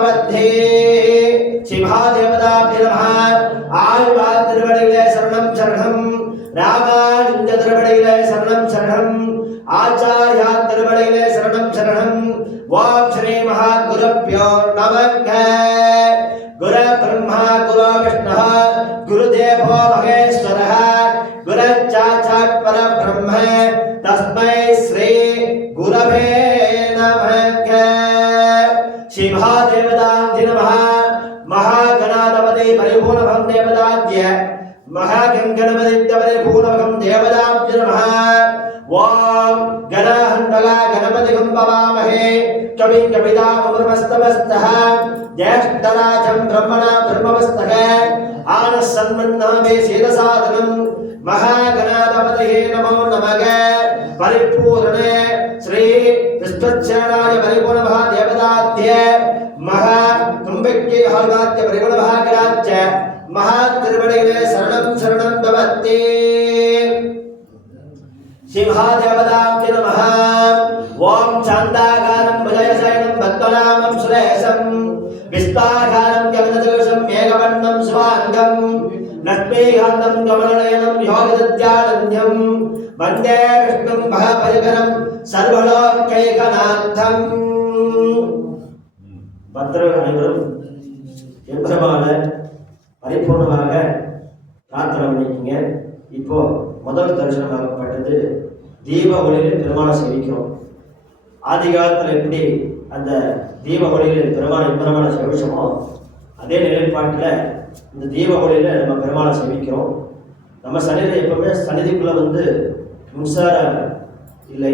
சரணம் பவத்தே ஸ்ரீ மகாதேவதா நம ஆழ்வா திருவடிகளே சரணம் சரணம் ராமானுஜ திருவடிகளே சரணம் சரணம் ஆச்சாரியா திருவடிகளே சரணம் சரணம் ஓம் ஸ்ரீ ಗಣಾಧಪತಯೇ ನಮೋ ನಮಗೆ ಪರಿಪೂರ್ಣೆ ಶ್ರೀ ವಿಷ್ಣುಚರಣಾಯ ಪರಿಪೂರ್ಣ ದೇವದಾತ್ಯ ಮಹಾ ತುಂಬಕ್ಕೆ ಹಾಲ್ವಾತ್ಯ ಪರಿಪೂರ್ಣ ಭಾಗರಾಜ್ಯ ಮಹಾ ತಿರುವಡಿಗೆ ಶರಣಂ ಶರಣಂ ಭವತ್ತಿ सिंहादेवताभ्य नमः ॐ छान्दाकारं भुजयशयनं भक्तनामं सुरेशं विस्ताकारं च मेघवर्णं स्वाङ्गम् ரஜனீகாந்தம் கமலநயனம் யோகதத்யானந்தியம் வந்தே கிருஷ்ணம் மகாபரிகரம் சர்வலோக்கைகநாத்தம் பக்தர்கள் அனைவரும் எம்பரமான பரிபூர்ணமாக பிரார்த்தனை பண்ணிக்கிங்க. இப்போ முதல் தரிசனமாகப்பட்டது தீப ஒளியில் பெருமானை சேவிக்கிறோம். ஆதி காலத்தில் எப்படி அந்த தீப ஒளியில் பெருமானை எம்பரமான சேவிச்சோமோ அதே நிலைப்பாட்டில் இந்த தீப ஒளியில் நம்ம பெருமாளை சேமிக்கிறோம் நம்ம சன்னிதி எப்பவுமே சன்னிதிக்குள்ள வந்து மின்சார இல்லை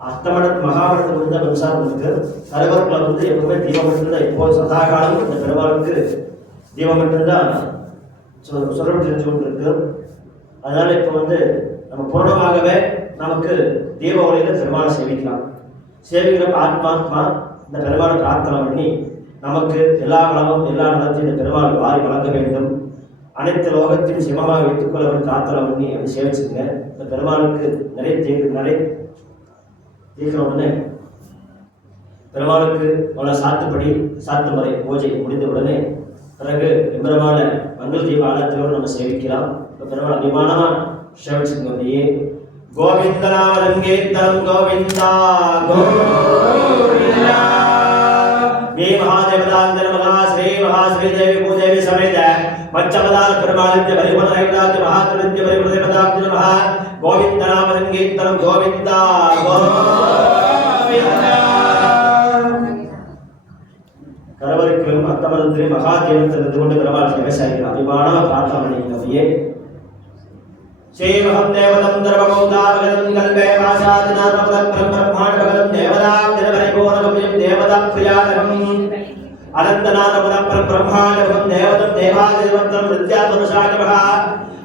அஸ்தமன மகாமணத்தில் வந்து மின்சாரம் இருக்கு. சர்வர்களை வந்து எப்பவுமே தீபம் மட்டும்தான். இப்போ சதா காலம் இந்த பெருமாளுக்கு தீபம் மட்டும்தான் சொ- சொல்ல தெரிஞ்சு கொண்டு இருக்கு அதனால இப்போ வந்து நம்ம பூர்ணமாகவே நமக்கு தீப ஒளியில் பெருமாளை சேவிக்கலாம். சேவிக்கிறப்ப ஆத்மாத்மா இந்த பெருமாளை பிரார்த்தனை பண்ணி நமக்கு எல்லா வளமும் எல்லா நலத்தையும் பெருமாள் வாரி வழங்க வேண்டும். அனைத்து லோகத்தையும் சிவமாக வைத்துக் கொள்ள வேண்டும் பிரார்த்தனை பண்ணி அப்படி சேவிச்சுங்க இந்த பெருமாளுக்கு நிறைய தீர்க்க நிறைய தீர்க்கிற உடனே பெருமாளுக்கு உள்ள சாத்துப்படி சாத்து முறை பூஜை முடிந்த உடனே பிறகு விபரமான மங்கள் தீப ஆலயத்தோடு நம்ம சேவிக்கலாம். இப்போ பெருமாள் அபிமானமாக சேவிச்சுங்க அப்படியே. கோவிந்த நாமதங்கீர்த்தனம் கோவிந்தா கோவிந்தா. மே மகாதேவதாந்த நமகா ஸ்ரீ மகாஸ்ரீ தேவி பூதேவி சமேத பஞ்சமதான பெருமாளித்ய பரிபுர தேவதாந்த மகாத்மனித்ய பரிபுர தேவதாப்தி நமஹ கோவிந்த நாமதங்கீர்த்தனம் கோவிந்தா கோவிந்தா கரவருக்கும் அத்தமதத்திலும் மகாதேவத்தில் இருந்து கொண்டு பெருமாள் விவசாயிகள் அபிமானமாக பிரார்த்தனை பண்ணிக்கிறதையே சேவகம் தேவதம் தர்மகௌதாபகதம் கல்வே வாசாதிநாதபதம் பிரம்மாண்டபகதம் தேவதாம் அனந்தநாதபதம் பிரம்மாண்டபகம் தேவதம் தேவாதிபத்தம் வித்யாபுருஷாகவः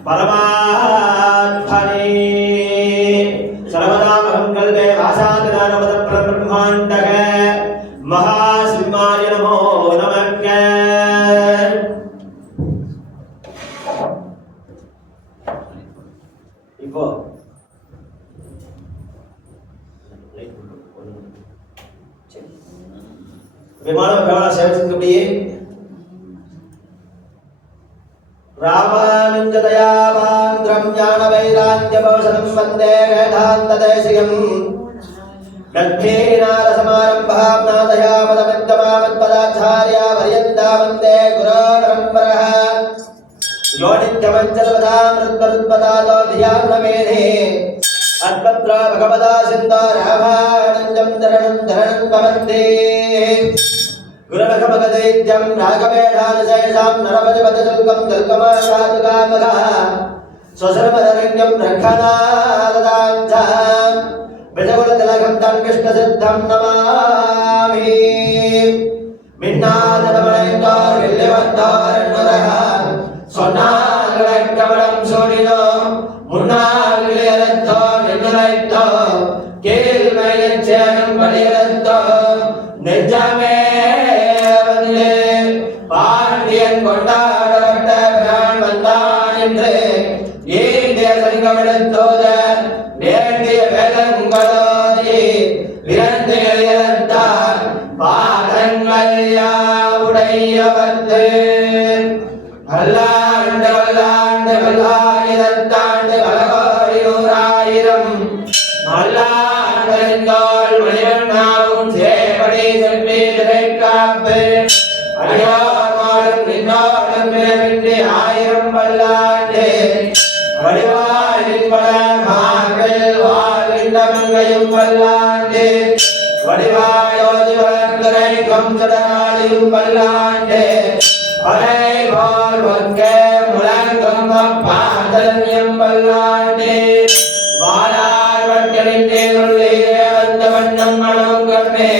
பரமாத்மனே சர்வதாமகம் கல்வே வாசாதிநாதபதம் பிரம்மாண்டக மகாசிம்மாய நமோ நமக்க இப்போ விமானம் பிரபல சேவத்துக்கு அப்படியே ராமானுஜதயாபாந்திரம் ஞான வைராக்கியபோஷணம் வந்தே வேதாந்ததேசிகம் லக்ஷ்மீநாதசமாரம்பாம் நாதயாமதமந்தமாமத்பதாச்சார்யா பரியந்தா வந்தே குரோ பரம்பரः योनित्यमञ्जलपदामृतरुत्पदादो धियान्नमेधे अद्भद्र भगवदा सिन्धो रामानन्दं धरणं धरणं भवन्ति गुरमखमगदैत्यं नागमेढानशेषां नरपतिपतिशुल्कं दल्कमाशातुकामघः स्वसर्वदरण्यं रङ्खनारदाञ्च मृजगुलतिलकं तं विष्णुसिद्धं नमामि மின்னாதவனைத்தாரில்லவந்தாரண்வதக சொன்னார்களைக்கவனம் சோடிதோ முன்னாளிலத்தோ நின்னுரைத்தோ அறங்களையா உடையவர்த்து அல்லாஹ் சடநாளியும் பல்லாண்டு அடை போல் ஒற்க முழங்கம் பாதன்யம் பல்லாண்டு வாழார் வட்டலின் வந்த வண்ணம் மனம் கண்ணே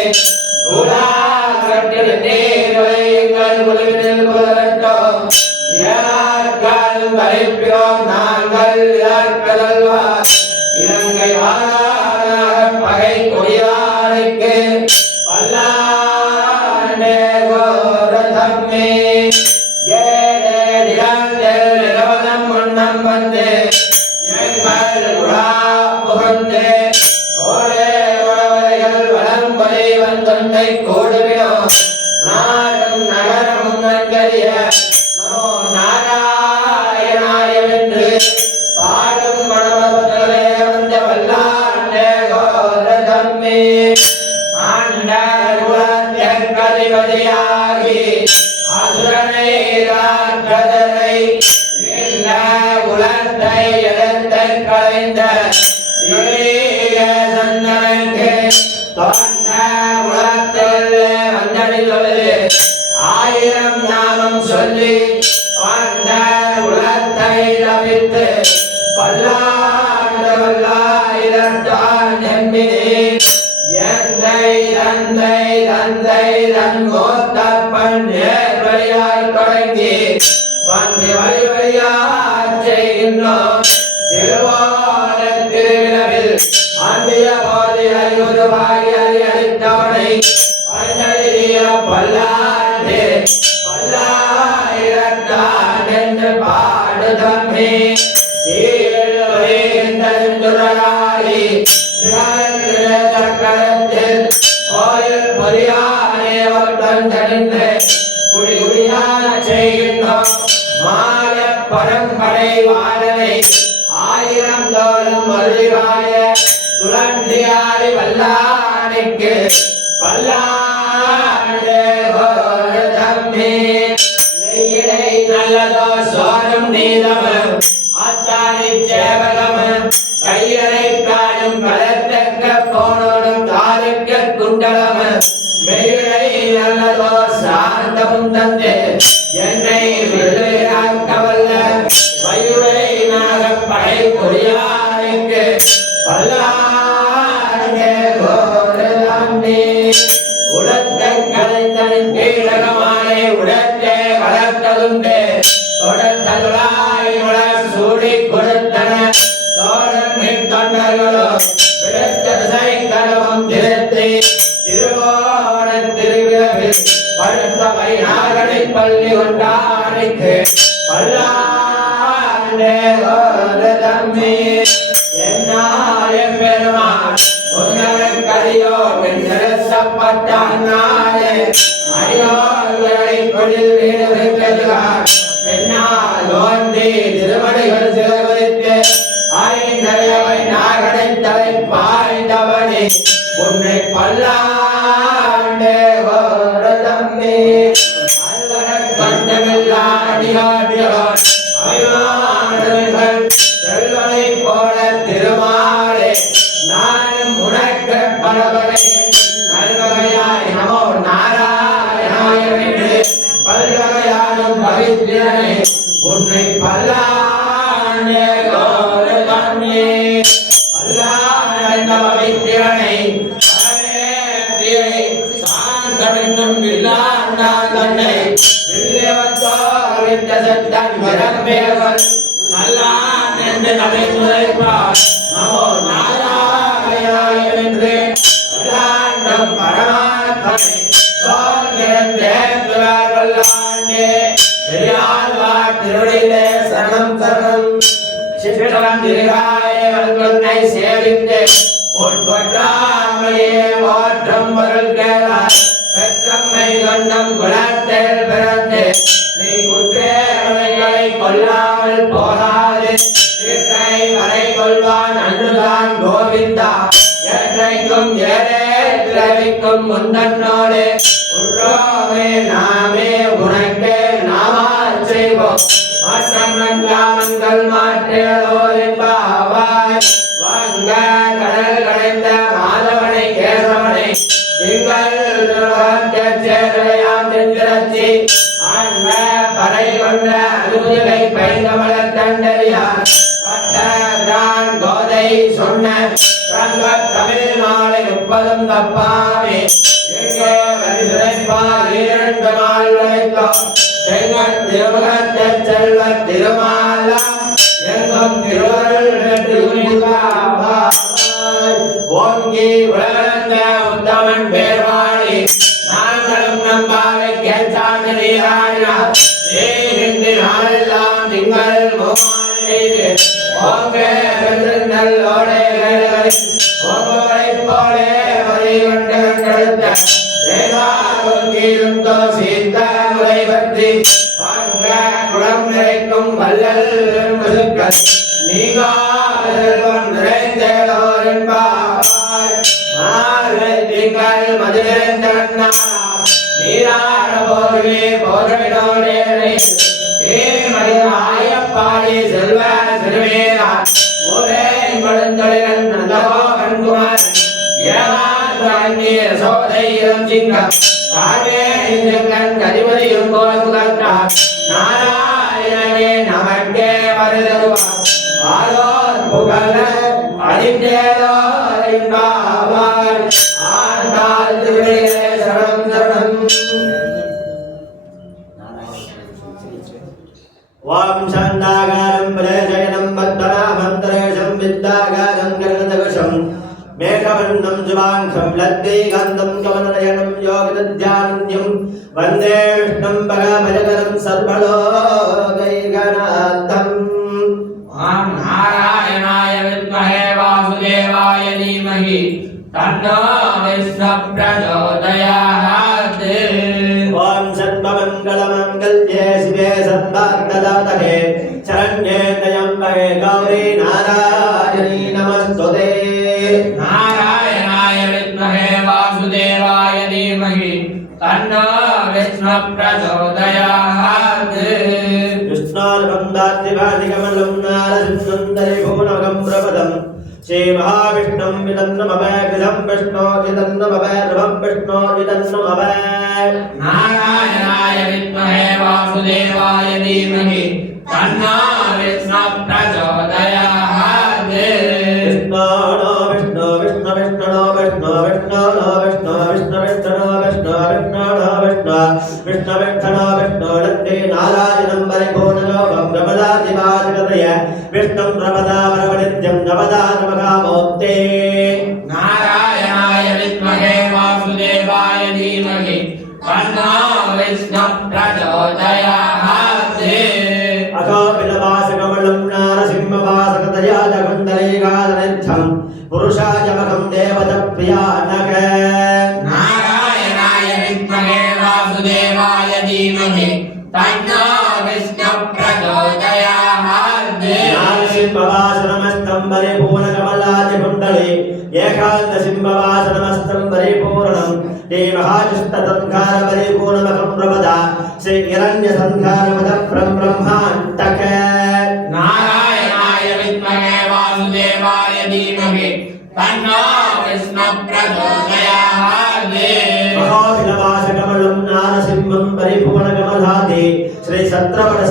வந்து வழி வழியாக செய்கின்றோம் திருவான திருவிழவில் அந்திய பாதி ஐநூறு பாடி அறி அளித்தவனை பல்லறிய பல்லாண்டு பல்லாயிரத்தான் என்று பாடு தம்பி சக்கரத்தில் கோயில் பொறியானே வந்தனின்று ஆனை வாழனை ஆயிரம் தோறும் மருதிவாய சுழன்றியாடி வல்லானைக்கு. பல்லா கரவம் திறத்தே திருவோண திருவிழவில் பழுத்தமை நாகனை பள்ளி ஒன்றானைக்கு பல்லாண்டே தம்மே பல்லாண்டே வரதம்மே அல்லர கண்டமெல்லாம் அடியாடியான் அபிமானங்கள் செல்வனை போல திருவடியிலே சரணம் சரணம். சிற்றம் திருகாய வல்கொன்னை சேவித்து உட்பட்டாமையே மாற்றம் பொருள் கேளார். பெற்றம்மை கண்டம் குலத்தில் பிறந்து நீ குற்றேவனைகளை கொல்லாமல் போகாது. வீட்டை வரை கொள்வான் அன்றுதான் கோவிந்தா. ஏற்றைக்கும் ஏழே பிறவிக்கும் முந்தன்னோடு உற்றோமே நாமே உனக்கே செய்வோம் மாற்றம் நன்றாமங்கள் மாற்றேதோ என்பாவாய் வாங்க கடல் கடைந்த மாதவனை கேசவனை திங்கள் சேரையாம் தென்கிழச்சி. ஆண்ம பறை கொண்ட அனுபதிகை பைங்கமலர் தண்டறியார் அட்டான் கோதை சொன்ன சங்கத் தமிழ் மாலை முப்பதும் தப்பாமே. எங்கே வரிசிறைப்பால் இரண்டு நாள் உழைத்தோம் செங்கன் திருமுகத்தில் செல்வ திருமாலாம் எங்கும் திருவருள் ஓங்கி உலகந்த உத்தமன் பேர்வாணி நாங்களும் நம்பாலை கேட்டாங்க நீராடினார் ஏகின்றி நாளெல்லாம் திங்கள் நல்லோடே போலே வரை கொண்டு சீத்த பற்றி குளம் நிறைக்கும் வல்லல் முசுக்கள் நீங்காதல்வம் நிறைந்தேலோர் என்பாய் மாலை திங்கள் மதுரைந்த நீராட போர்வே போர்விடோடே ஆயப்பாடி செல்வ சிறுவேரா ஒரே மழுந்தொழிலன் நல்லவோ கண்குமார் ஏமாந்தீர் சோதை இளம் சிங்கம் தானே செங்கன் நாராயணனே நமக்கே மருதருவார் ஆரோர் புகழ அடிந்தேதோ இன்பாவார் ஆண்டால் திருவிழே சரணம் சரணம். ஓம் சாந்தாகாரம் பிரேஷயனம் பத்மநாமந்திரேஷம் வித்தாகாரம் கருணதகஷம் மேகவண்ணம் சுபாங்கம் லத்தே கந்தம் கவனநயனம் யோகதத்யானந்யம் வந்தே విష్ణం పరమజగనం సర్వలోకైకనాథం ఓం నారాయణాయ విద్మహే వాసుదేవాయ ధీమహి తన్నో విష్ణ ప్రచోదయాత్ ఓం సర్వమంగళమంగళ్యే శివే సర్వార్థదాతకే శరణ్యే త్రయంబకే గౌరీ प्रचोदयात् कृष्णार्पं दात्रिभाधिकमलं नारसिंहं दैभुवनगं प्रपदं श्रीमहाविष्णुं विदन्नमवैकृतं विष्णो विदन्नमवैरवं विष्णो विदन्नमवै नारायणाय विद्महे वासुदेवाय धीमहि तन्ना విష్ణు విష్ణు విష్ణు విష్ణుడత్తే నారాయణం పరిపూర్ణలోకం పురుషా సింహవాసనమస్తంబరే భువనకమలాజకుండలే ఏకాంతసింహవాసనమస్తంబరే పూర్ణం దే మహాజుష్టసంహారవరే పూర్ణమకం ప్రమద శ్రీ హిరణ్య సంహారమద ప్రం బ్రహ్మాంతక నారాయణాయ విద్మహే వాసుదేవాయ ధీమహి. తన్నో కృష్ణ ప్రచోదయాత్ మహోభిలవాసకమలం నారసింహం పరిభువనకమలాదే శ్రీ సత్రపద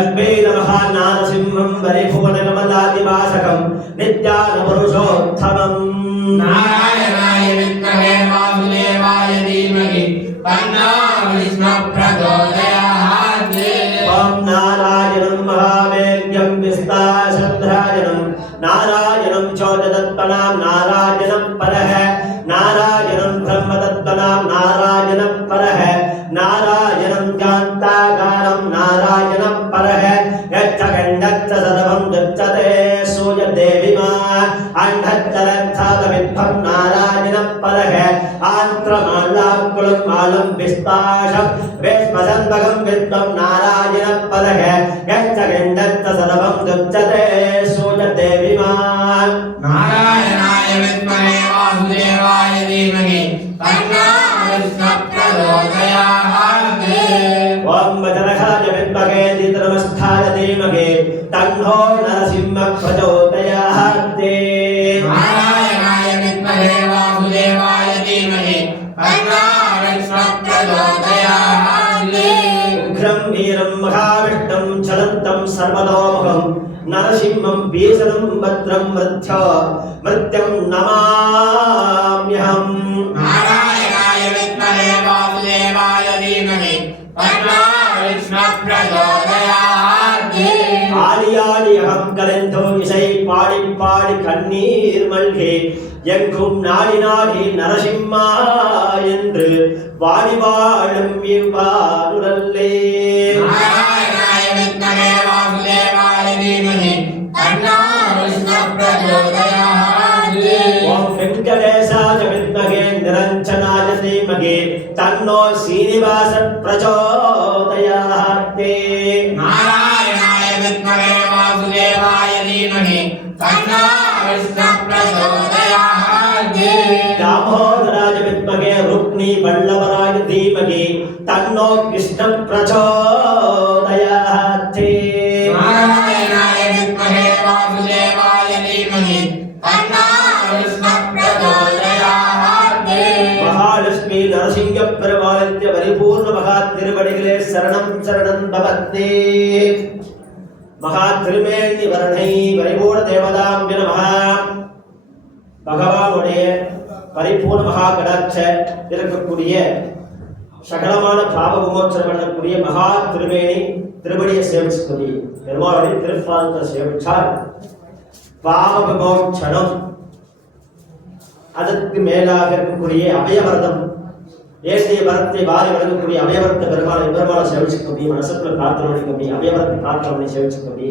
శ్రీరగ్వే నమ నారసింహం వరిభువనకమలాదివాసకం నిత్యానపురుషోత్తమం నారాయణాయ విద్మహే వాసుదేవాయ ధీమహి తన్నో విష్ణు ప్రచోదయాత్ ఓం నారాయణం మహావేగ్యం విస్తాశంధ్రాయణం నారాయణం చోదదత్పణాం నారాయణం పరహ నారాయణం मालं विस्ताशं वेश्मसन्भगं विद्वं नारायणं परः यच्चखण्डच्च सर्वं गच्छते सूयते विमा नारायणाय विद्महे वासुदेवाय धीमहि तन्नो विष्णुः प्रचोदयात् ॐ वजरहाय विद्महे दितनमस्थाय धीमहि तन्नो नरसिंह प्रचोदयात् வீரம் வீரம் மகாவிஷ்ணம் சலந்தம் சர்வதோமுகம் நரசிம்மம் பீசனம் பத்ரம் மிருத்யா மிருத்யம் நமாம்யம் நாராயணாய வித்மஹே வாசுதேவாய தீமஹி ஆலியாடி அகம் கலந்தோ இசை பாடி பாடி கண்ணீர் மல்கே எங்கும் நாடினாகி நரசிம்மா என்று வாடி வாழும் இவ்வாருடல்லே ஓம் வெங்கடேசாய வித்மகே நிரஞ்சனாய தீமகே தன்னோ சீனிவாச பிரச்சோதயாத்தே. நாராயணாய வித்மகே வாசுதேவாய தீமகே தன்னோ శ్రీ వల్లభరాయ ధీమహి తన్నో కృష్ణ ప్రచోదయాత్. మహాలక్ష్మీ నరసింహ ప్రవాళిత్య పరిపూర్ణ మహాతిరువడిగలే శరణం శరణం భవత్తే. మహాత్రిమేణి వర్ణై పరిపూర్ణ దేవదాంబి నమ. భగవానుడే பரிபூர்ண மகா கடாட்ச இருக்கக்கூடிய சகலமான பாப விமோச்சனம் பண்ணக்கூடிய மகா திருமேனி திருமணியை சேவிச்சுக்கொள்ளி பெருமாளுடைய திருப்பாதத்தை சேவிச்சால் பாவ விமோச்சனம் அதற்கு மேலாக இருக்கக்கூடிய அபயவரதம். ஏசிய வரத்தை வாரி வழங்கக்கூடிய அபயவரத்தை பெருமாளை பெருமாளை சேவிச்சுக்கொள்ளி மனசுக்குள்ள பிரார்த்தனை பண்ணிக்கொள்ளி அபயவரத்தை பிரார்த்தனை சேவிச்சுக்கொள்ளி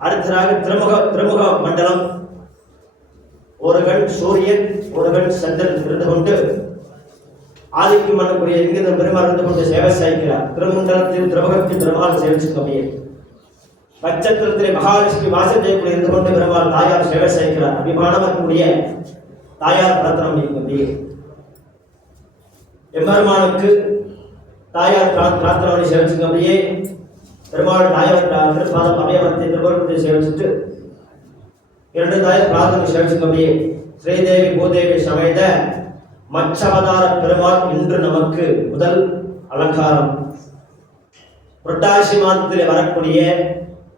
அடுத்ததாக திருமுக திருமுக மண்டலம். ஒருவன் சூரியன் ஒருவன் சந்திரன் இருந்து கொண்டு ஆதிக்கம் பண்ணக்கூடிய இங்கிருந்து பெருமாள் இருந்து கொண்டு சேவை சாய்க்கிறார். திருமண்டலத்தில் திருமுகத்தில் பெருமாள் சேவிச்சுக்கொள்ளி நட்சத்திரத்திலே மகாலட்சுமி வாசல் இருந்து கொண்டு பெருமாள் தாயார் சேவை சாய்க்கிறார். அபிமானவர்களுடைய தாயார் பிரார்த்தனை பண்ணிக்கொண்டே எம்பெருமானுக்கு தாயார் பிரார்த்தனை சேவிச்சு சேவிச்சுக்கொண்டே பெருமாள் தாயார் திருப்பாதம் அபயவரத்தை திருவருத்தை சேவிச்சுட்டு இரண்டு தாயார் பிரார்த்தனை சேவிச்சுக்கொண்டே ஸ்ரீதேவி பூதேவி சமேத மச்சவதார பெருமாள் இன்று நமக்கு முதல் அலங்காரம். புரட்டாசி மாதத்திலே வரக்கூடிய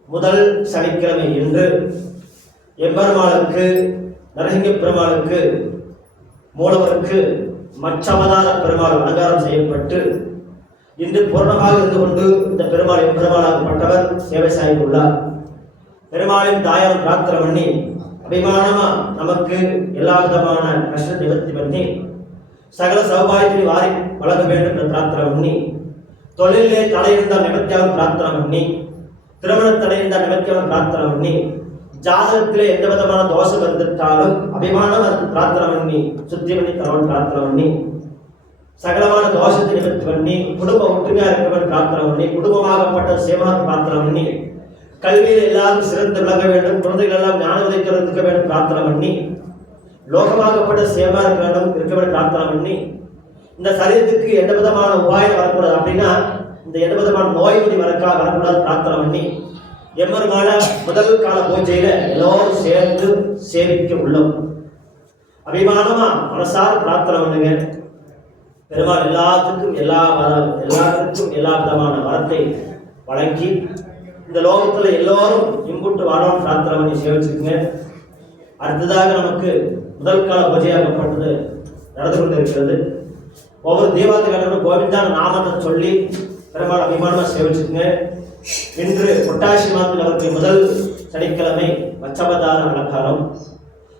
முதல் சனிக்கிழமை இன்று எம்பெருமாளுக்கு நரசிங்க பெருமாளுக்கு மூலவருக்கு மச்சவதார பெருமாள் அலங்காரம் செய்யப்பட்டு இன்று பூரணமாக இருந்து கொண்டு இந்த பெருமாள் எம்பெருமாளாகப்பட்டவர் சேவை சாய்ந்துள்ளார். பெருமாளின் தாயார் பிரார்த்தனை பண்ணி அபிமானமா நமக்கு எல்லா விதமான கஷ்ட நிவர்த்தி பண்ணி சகல சௌபாயத்தை வாரி வழங்க வேண்டும் என்ற பிரார்த்தனை பண்ணி தொழிலே தடையிருந்தால் நிவர்த்தியாக பிரார்த்தனை பண்ணி திருமண தடையிருந்தால் நிவர்த்தியாக பிரார்த்தனை பண்ணி ஜாதகத்திலே எந்த விதமான தோஷம் வந்துட்டாலும் அபிமானம் அதுக்கு பிரார்த்தனை பண்ணி சுத்தி பண்ணி தரவன் பிரார்த்தனை பண்ணி சகலமான தோஷத்தை நிவர்த்தி பண்ணி குடும்ப ஒற்றுமையா இருக்கவன் பிரார்த்தனை பண்ணி குடும்பமாகப்பட்ட சேமாக பிரார்த்தனை பண்ணி கல்வியில் எல்லாரும் சிறந்து விளங்க வேண்டும் குழந்தைகள் எல்லாம் ஞான உதயத்தில் இருக்க வேண்டும் பிரார்த்தனை பண்ணி லோகமாகப்பட்ட சேமா இருக்க வேண்டும் இருக்க வேண்டும் பிரார்த்தனை பண்ணி இந்த சரீரத்துக்கு எந்த விதமான உபாயம் வரக்கூடாது அப்படின்னா இந்த எந்த விதமான நோய் நொடி வரக்கா வரக்கூடாது பிரார்த்தனை பண்ணி எம்மருமான முதல் கால பூஜையில எல்லோரும் சேர்ந்து சேவிக்க உள்ளோம். அபிமானமா மனசார பிரார்த்தனை பண்ணுங்க. பெருமாள் எல்லாத்துக்கும் எல்லா வரம் எல்லாத்துக்கும் எல்லா விதமான வரத்தை வழங்கி இந்த லோகத்துல எல்லோரும் இம்புட்டு வாழணும் பிரார்த்தனை பண்ணி சேவிச்சுக்குங்க. அடுத்ததாக நமக்கு முதல் கால பூஜையாகப்பட்டது நடந்து கொண்டிருக்கிறது. ஒவ்வொரு தேவாதிகளும் கோவிந்தான நாமத்தை சொல்லி பெருமாள் அபிமானமாக சேவிச்சுக்குங்க. இன்று புட்டாசி மாதத்தில் அவருக்கு முதல் சனிக்கிழமை வச்சபதார அலங்காரம்.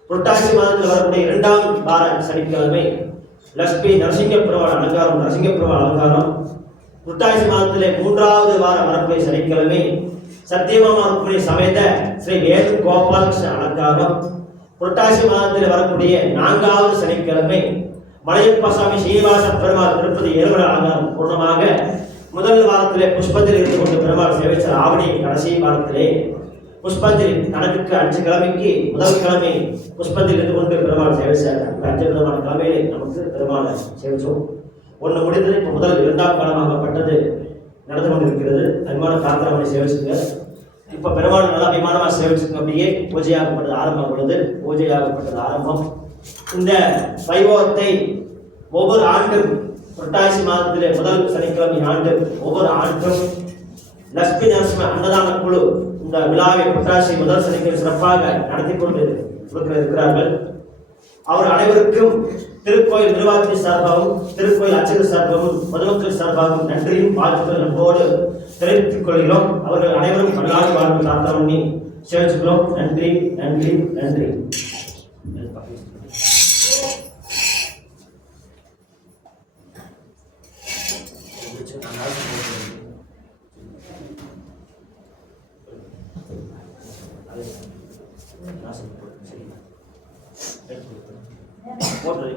புரட்டாசி மாதத்தில் வரக்கூடிய இரண்டாம் வார சனிக்கிழமை லட்சுமி நரசிங்க பெருமாள் அலங்காரம் நரசிங்க பெருமாள் அலங்காரம். புரட்டாசி மாதத்திலே மூன்றாவது வார வரப்பை சனிக்கிழமை சத்தியமாமா ருக்மிணி சமேத ஸ்ரீ வேது கோபாலகிருஷ்ண அலங்காரம். புரட்டாசி மாதத்தில் வரக்கூடிய நான்காவது சனிக்கிழமை மலையப்ப சுவாமி ஸ்ரீனிவாச பெருமாள் திருப்பதி ஏழுவர அலங்காரம் பூர்ணமாக முதல் வாரத்திலே புஷ்பத்தில் இருந்து கொண்டு பெருமாள் சேவிச்ச ஆவணி கடைசி வாரத்திலே புஷ்பத்தில் கணக்குக்கு அஞ்சு கிழமைக்கு முதல் கிழமை புஷ்பத்தில் இருந்து கொண்டு பெருமாள் சேவை செய்யறாங்க அஞ்சு விதமான கிழமையிலே நமக்கு பெருமாளை சேவிச்சோம் ஒன்று முடிந்தது இப்போ முதல் இரண்டாம் காலமாகப்பட்டது. நடந்து கொண்டிருக்கிறது. அபிமான காத்திரமணி சேவிச்சுங்க. இப்போ பெருமாள் நல்லா அபிமானமாக சேவிச்சுங்க அப்படியே பூஜையாகப்பட்டது ஆரம்பம் பொழுது பூஜையாகப்பட்டது ஆரம்பம். இந்த வைபவத்தை ஒவ்வொரு ஆண்டும் புரட்டாசி மாதத்திலே முதல் சனிக்கிழமை ஆண்டு ஒவ்வொரு ஆண்டும் லட்சுமி நரசிம்ம அன்னதான குழு இந்த விழாவை புரட்டாசி முதல் சனிக்கிழமை சிறப்பாக நடத்தி கொண்டு கொடுக்க இருக்கிறார்கள். அவர் அனைவருக்கும் திருக்கோயில் நிர்வாகத்தின் சார்பாகவும் திருக்கோயில் அர்ச்சகர் சார்பாகவும் பொதுமக்கள் சார்பாகவும் நன்றியும் வாழ்த்துக்கள் நம்போடு தெரிவித்துக் கொள்கிறோம். அவர்கள் அனைவரும் பல்லாண்டு வாழ்வு பிரார்த்தனை சேர்த்துக்கிறோம் நன்றி நன்றி நன்றி.